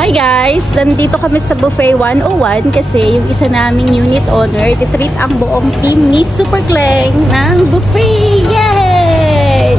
Hi guys! Nandito kami sa Buffet 101 kasi yung isa naming unit owner titreat ang buong team ni Super Cleng ng buffet! Yay!